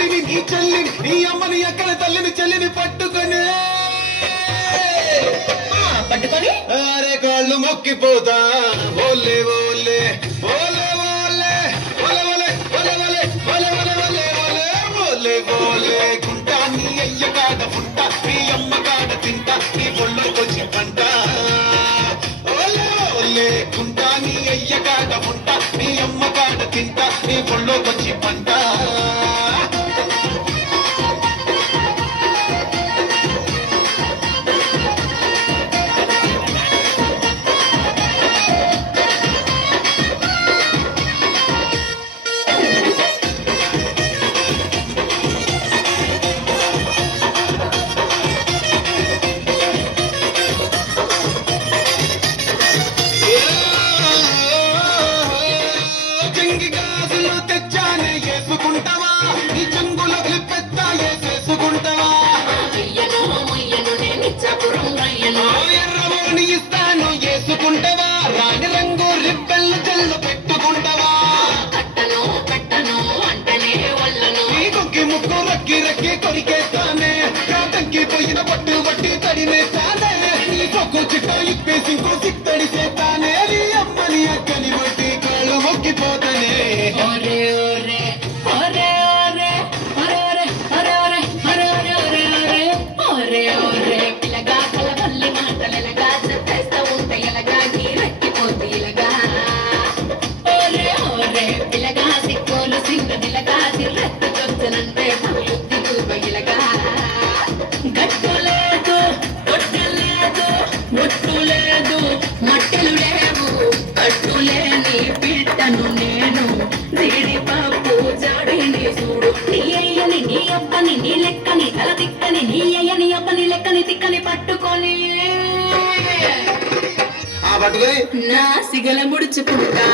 తల్లిని నీ చెల్లిని నీ అమ్మని ఎక్కడ తల్లిని చెల్లిని పట్టుకొని అరే కాళ్ళు మొక్కిపోతా ఓలే ఓలే ఓలే ఓలే ఓలే ఓలే ఓలే ఓలే ఓలే ఓలే ఓలే ఓలే గుంటా నీ అయ్య కాడ ఉంటా నీ అమ్మ కాడ తింటా నీ ఒళ్ళోకొచ్చి పంట ఓలే ఓలే గుంటా నీ అయ్య కాడ ఉంటా నీ అమ్మ కాడ తింటా నీ ఒళ్ళోకొచ్చి పంట రాని రంగు రిబ్బెల్ జల్లు పెట్టుకుంటావా కట్టను కట్టను అంటనే వల్లను నీ కొక్కి ముక్కు రక్కి రక్కి కొరికేస్తానే కాటంకి పోయిన పట్టు పట్టి తడినేస్తానే నీ కొక్కు చిట్ట ఇప్పేసి ఇంకో సిక్కడి చేస్తానే నీ అమ్మని అక్కని బట్టి కాళ్ళు మొక్కిపోతానే ఓరే ఓరే ఓరే ఓరే ఓరే ఓరే ఓరే ఓరే ఓరే ఓరే ఓరే ఓరే పిల్లగా కలవల్లి మాటలెలగా చెప్పేస్తా ఉంటే ఎలగా మట్టలు లేవు కట్టులేని పిట్టను నేను జీడిపప్పు జాడిని చూడు నీ అయ్యని నీ అబ్బని నీ లెక్కని తల తిక్కని నీ అయ్యని అబ్బని లెక్కని తిక్కని పట్టుకొని నా సిగల ముడుచుకుంటా